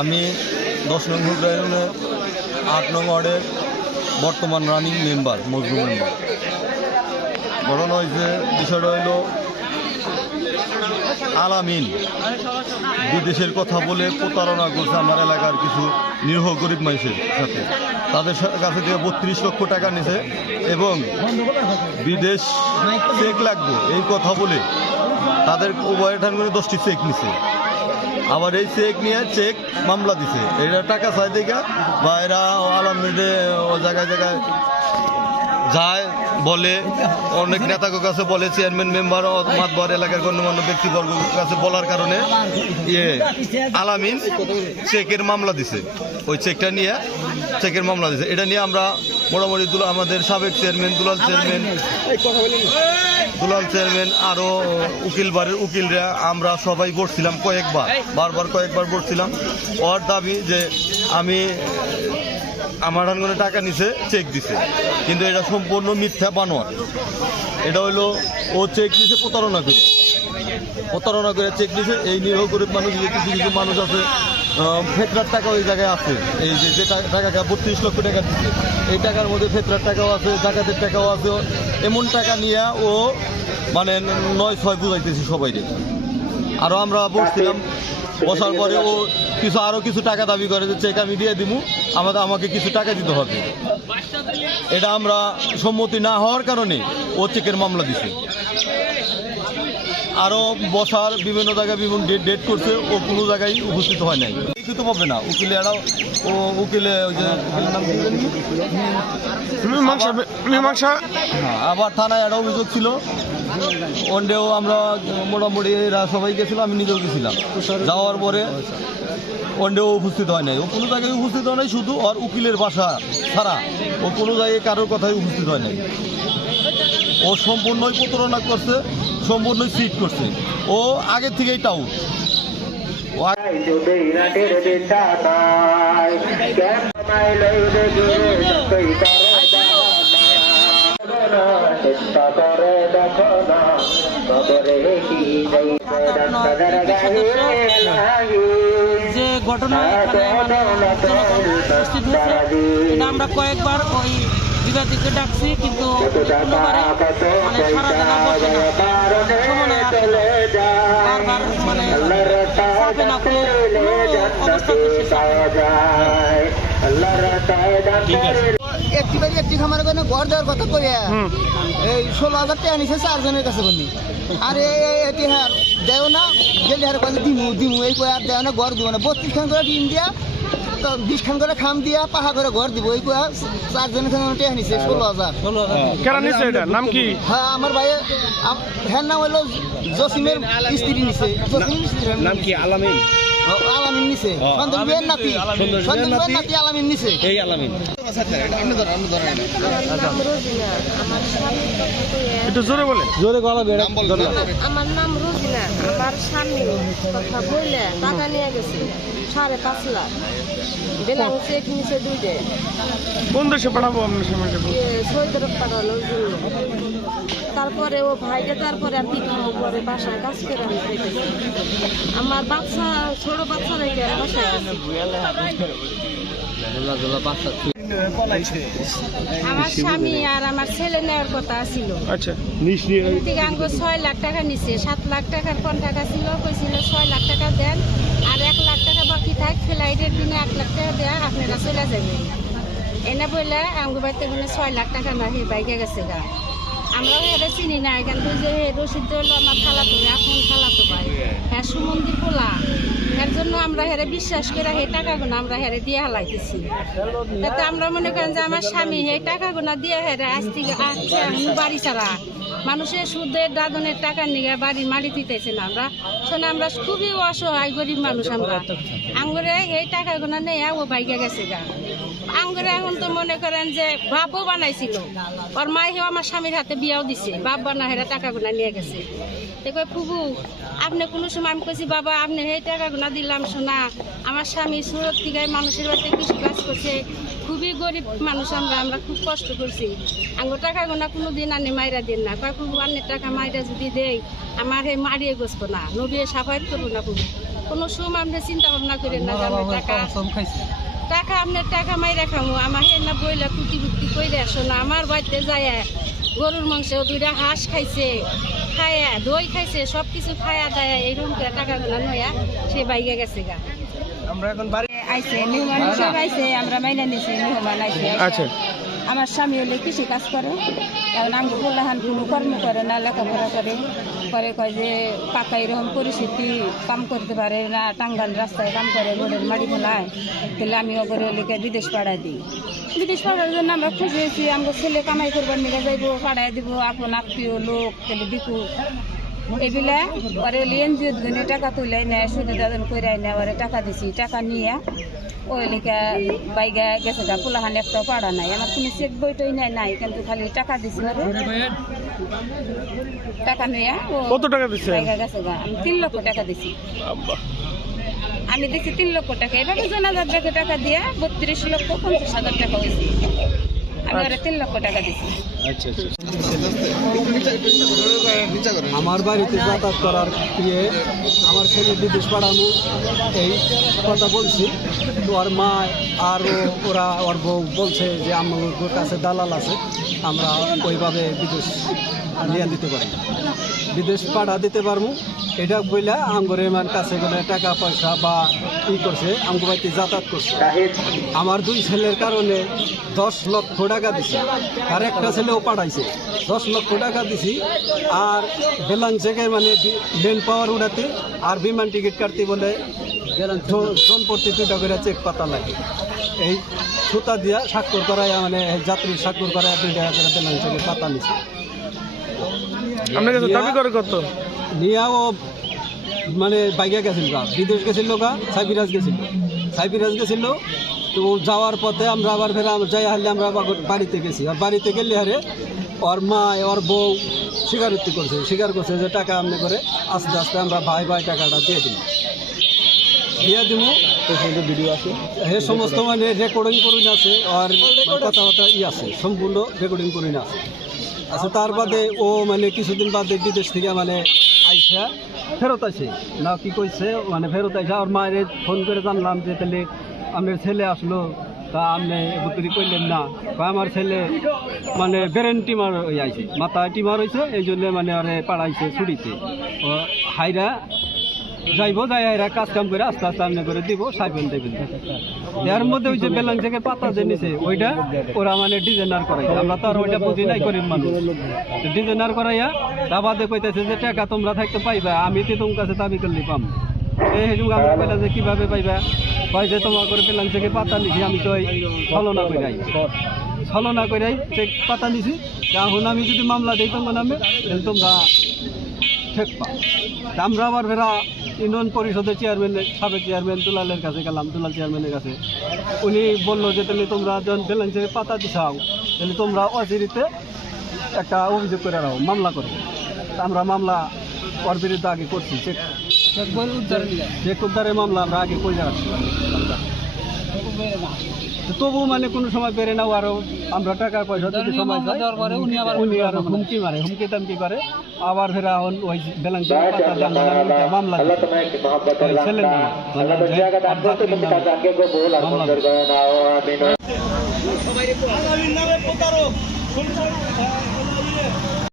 আমি দশ নং ইউনিয়নের আট নং ওয়ার্ডের বর্তমান রানিং মেম্বার মজলুম মেম্বার ঘটনা হয়েছে, বিষয়টা হইল আলামিন। বিদেশের কথা বলে প্রতারণা করছে আমার এলাকার কিছু নিরহ গরিব মানুষের সাথে। তাদের কাছে থেকে বত্রিশ লক্ষ টাকা নিছে এবং বিদেশ চেক লাগবে এই কথা বলে তাদের উভয় ঠান করে দশটি চেক নিছে। আবার এই চেক নিয়ে চেক মামলা দিছে। এটা টাকা চাই দেখা বা এরা আলমে ও জায়গায় জায়গায় যায়, বলে। অনেক নেতাকে কাছে বলে চেয়ারম্যান মেম্বার মাতবার এলাকার গণ্যমান্য ব্যক্তিবর্গ কাছে বলার কারণে ইয়ে আলামিন চেকের মামলা দিছে। ওই চেকটা নিয়ে চেকের মামলা দিছে। এটা নিয়ে আমরা মোটামুটি আমাদের সাবেক chairman Dulal chairman Dulal chairman আরও উকিল বাড়ির উকিলরা আমরা সবাই বসছিলাম কয়েকবার, বারবার কয়েকবার বসছিলাম। ওর দাবি যে আমি আমার আনগনে টাকা নিছে চেক দিছে। কিন্তু এটা সম্পূর্ণ মিথ্যা বানোয়ার। এটা হইল, ও চেক দিছে প্রতারণা করে। প্রতারণা করে চেক দিছে এই নিরহ গরিব মানুষ কিছু কিছু মানুষ আছে ফেতরার টাকা ওই জায়গায় আছে। এই যে যে টাকাটা বত্রিশ লক্ষ টাকা দিচ্ছে এই টাকার মধ্যে ফেতরার টাকাও আছে, জাকাতের টাকাও আছে। এমন টাকা নিয়ে ও মানে নয় ছয় বুঝাইতেছি সবাই আরও আমরা বসছিলাম বসার পরে ও কিছু আরও কিছু টাকা দাবি করে যে চেক আমি দিয়ে দিব আমাদের আমাকে কিছু টাকা দিতে হবে। এটা আমরা সম্মতি না হওয়ার কারণে ও চেকের মামলা দিছে। আরও বসার বিভিন্ন জায়গায় বিভিন্ন ডেট ডেট করছে ও কোনো জায়গায় উপস্থিত হয় নাই। লিখিত পাবে না উকিলে এরাও ও উকিলে ওই যে হ্যাঁ, আবার থানায় একটা অভিযোগ ছিল। ওনডেও আমরা মোটামুটি এরা সবাই গেছিল, আমি নিজেও গেছিলাম। যাওয়ার পরে ওনডেও উপস্থিত হয় নাই। ও কোনো জায়গায় উপস্থিত হয় নাই, শুধু ওর উকিলের বাসা ছাড়া। ও কোনো জায়গায় কারোর কথাই উপস্থিত হয় নাই। ও সম্পূর্ণই প্রতারণা করছে, সম্পূর্ণই সিট করছে। ও আগে থেকেই নাই কেন চেষ্টা করে দেখো না কি যে ঘটনা এখানে মানে উপস্থিত হয়েছে এটা আমরা কয়েকবার ওই বিবাদীকে ডাকছি কিন্তু কোনোবারে মানে সারা জানা বসে না। সমন্বয় আসে না বারবার মানে চাপে না কোনো অবস্থাতে সে চাপে না। একটি বাড়ি একটি খামারে কোনো ঘর দেওয়ার কথা কইয়া। এই ষোলো হাজার টাকা নিছে চারজনের কাছে কোনি আর এটি হ্যাঁ দেও না গেলে হারে কলে দিমু দিমু এই কয়ে আর দেও না ঘর দিব না। বত্রিশ খান করে ডিম দিয়া তো বিশ খান করে খাম দিয়া পাহা করে ঘর দিব এই কয়ে চারজনের খান টাকা নিছে ষোলো হাজার। নিচ্ছে এটা? নাম কি? হ্যাঁ আমার ভাই হ্যাঁ নাম হলো জসিমের স্ত্রী নিছে। জসিমের স্ত্রী। নাম কি? আলামিন? আলামিন নিছে। সন্দীপ ভাইয়ের নাতি। সন্দীপ নাতি আলামিন নিছে। একটু জোরে বলে আমার নাম রোজিনা। আমার স্বামী কথা বললে টাকা নিয়ে গেছে সাড়ে পাঁচ লাখ। দিলাম চেক নিচে দুইটে। কোন দেশে পাঠাবো আপনার সময়টা সৈদর পাঠানোর জন্য তারপরে ও ভাইকে তারপরে আর কি করে বাসায় কাজ করে আমি আমার বাচ্চা ছোট বাচ্চা রেখে বাসায় আমার স্বামী আর আমার ছেলে নেওয়ার কথা ছিল আচ্ছা ছয় লাখ টাকা নিছে সাত লাখ টাকার কোন টাকা ছিল? কইছিল ছয় লাখ টাকা দেন আর এক লাখ টাকা বাকি থাক ফ্লাইটের দিনে এক লাখ টাকা দেয়া আপনারা চলে যাবেন। এনে বললে আঙ্গো বাড়িতে ছয় লাখ টাকা না বাইকে গেছে গা। আমরাও এটা চিনি না থেকে যে হে রসিদ হলো আমার খালাতো এখন খালাতো ভাই। হ্যাঁ সুমন্দির পোলা। এর জন্য আমরা হেরে বিশ্বাস করে সেই টাকাগুলো আমরা হেরে দিয়ে হালাইতেছি। তাতে আমরা মনে করেন যে আমার স্বামী সেই টাকাগুলো দিয়ে হেরে আজ থেকে আমি বাড়ি ছাড়া মানুষের সুদের দাদনের টাকা নিয়ে বাড়ি মারি দিতেছে না আমরা। শোনা, আমরা খুবই অসহায় গরিব মানুষ আমরা। আঙ্গুরে এই টাকাগুলো নেই ও বাইকে গেছে গা। আঙ্গুরে এখন তো মনে করেন যে বাপও বানাইছিল। ওর মাইও আমার স্বামীর হাতে বিয়াও দিছে। বাপ বানা হেরা টাকা গুনা নিয়ে গেছে। কই ফুবু আপনি কোনো সময় আমি কইছি, বাবা, আপনি সেই টাকা গুনা দিলাম, শোনা। আমার স্বামী সুরত থেকে মানুষের বাড়িতে কৃষি কাজ করছে। খুবই গরিব মানুষ আমরা আমরা খুব কষ্ট করছি। আঙ্গুর টাকা গোনা কোনো দিন আনি মাইরা দিন না। কয় আন্নের টাকা মাইরা যদি দেই আমার হে মারিয়ে গসবো না। নবিয়ে সাফাইত করব না ফুবু কোনো সময় আপনি চিন্তা ভাবনা করেন না যে আমি টাকা টাকা আপনার টাকা মাইরা খামু। আমার হে না বইলা কুটি কুটি কইরে আসো না। আমার বাড়িতে যায় গরুর মাংস দুইটা হাঁস খাইছে খায়া দই খাইছে সব কিছু খায়া দায়া এইরকম করে টাকা গোনা নয়া সে বাইকে গেছে গা। আমরা এখন বাড়ি হিসেবে আইসে আমরা মাইনা নিছি আইসে আচ্ছা। আমার স্বামী হলে কৃষি কাজ করে। এখন আমি বললাম কোনো কর্ম করে না লেখাপড়া করে। পরে কয় যে কাকা এরকম পরিস্থিতি কাম করতে পারে না টাঙ্গাল রাস্তায় কাম করে রোডের মাটি ফেলায় তাহলে আমি ওপরে লিখে বিদেশ পাড়ায় দিই। বিদেশ পাড়ার জন্য আমরা খুশি হয়েছি আমাকে ছেলে কামাই করবার নিয়ে যাইবো পাড়ায় দিব আপন আত্মীয় লোক তাহলে দিকু এগুলা ওরে এনজিও দিনে টাকা তুলে নেয় শুধু দাদন করে নেয় ওরে টাকা দিছি টাকা নিয়ে ওই লেখা বাইগা গেছে গা পোলাহান একটা পাড়া নাই। আমার কোনো চেক বইটই নাই নাই কিন্তু খালি টাকা দিছি ওরে টাকা নিয়ে ও কত টাকা দিচ্ছে বাইগা গেছে গা আমি তিন লক্ষ টাকা দিছি। আমি দিছি তিন লক্ষ টাকা। এভাবে জন হাজার টাকা টাকা দিয়ে বত্রিশ লক্ষ পঞ্চাশ হাজার টাকা হয়েছে আমার বাড়িতে যাতায়াত করার প্রিয়ে আমার ছেলে বিদেশ পাঠানো, এই কথা বলছি। তো ওর মা আর ওরা, ওর বউ বলছে যে আমার কাছে দালাল আছে, আমরা ওইভাবে বিদেশ নিয়ে দিতে পারি। বিদেশ পাঠা দিতে পারব এটা বইলা আমগর এমার কাছে গেলে টাকা পয়সা বা ই করছে আমগো বাড়িতে যাতায়াত করছে। আমার দুই ছেলের কারণে দশ লক্ষ টাকা দিছে আর একটা ছেলেও পাঠাইছে। দশ লক্ষ টাকা দিছি আর বেলাং থেকে মানে মেন পাওয়ার উড়াতে আর বিমান টিকিট কাটতে বলে জন- প্রতি দুটা করে চেক পাতা লাগে। এই সুতা দিয়া স্বাক্ষর করায় মানে যাত্রীর স্বাক্ষর করায় দুই টাকা করে বেলাং থেকে পাতা নিছে। আপনার কাছে দাবি করে কত? নিয়াও মানে বাইকে গেছিল গা বিদেশ গেছিল গা সাইপিরাজ গেছিল। সাইপিরাজ গেছিল তো ও যাওয়ার পথে আমরা আবার ফের যাই হারলে আমরা আবার বাড়িতে গেছি। আর বাড়িতে গেলে হারে ওর মা ওর বউ স্বীকারোক্তি করছে স্বীকার করছে যে টাকা আমনে করে আস্তে আস্তে আমরা ভাই ভাই টাকাটা দিয়ে দিই দিয়ে দিব ভিডিও আছে? হে সমস্ত মানে রেকর্ডিং করুন আছে আর কথাবার্তা ই আছে সম্পূর্ণ রেকর্ডিং করুন আছে। আচ্ছা তার বাদে ও মানে কিছুদিন বাদে বিদেশ থেকে মানে আইসা ফেরত আছে না, কি কইছে? মানে ফেরত আইসা আর মায়ের ফোন করে জানলাম যে তাহলে আমার ছেলে আসলো। তা আপনি বুতুরি করলেন না। বা আমার ছেলে মানে ব্রেন টিমার হয়ে আইছে। মাথা টিমার হয়েছে এই জন্য মানে আরে পাড়াইছে ছুটিতে হাইরা যাইব যাই এরা কাজ কাম করে আস্তে আস্তে আমনে করে দিব, সাইবেন দেবেন এর মধ্যে ওই যে বেলাং থেকে পাতা যে নিছে, ওইটা ওরা মানে ডিজাইনার করাইছে আমরা তো আর ওইটা বুঝি নাই করিম মানুষ। ডিজাইনার করাইয়া তা বাদে কইতেছে যে, টাকা তোমরা থাকতে পাইবা, আমি তো তোমার কাছে দাবি করলে পাম। এই হেজুক আমি কইলা যে, কীভাবে পাইবা? কয় যে, তোমার করে বেলাং থেকে পাতা নিছি, আমি তো এই ছলনা কইরাই। ছলনা কইরাই চেক পাতা নিছি এখন আমি যদি মামলা দিই তোমার নামে, তাহলে তোমরা ঠেকপা আমরা আবার ফেরা ইউনিয়ন পরিষদের চেয়ারম্যান সাবেক চেয়ারম্যান দুলালের কাছে গেলাম দুলাল চেয়ারম্যানের কাছে। উনি বলল যে তাহলে তোমরা যখন ব্যালেন্সে পাতা দিছাও তাহলে তোমরা অচিরিতে একটা অভিযোগ করে রাখো মামলা করো। আমরা মামলা ওর বিরুদ্ধে আগে করছি। চেক চেক উদ্ধারের মামলা আমরা আগে করে রাখছি। তো তবু মানে কোনো সময় পেরে নাও আরও আমরা টাকা পয়সা যদি সময় চাই। উনি আবার উনি আরও হুমকি মারে হুমকি টামকি করে। আবার ফের ওই বেলাং মামলা ছেলে না মামলা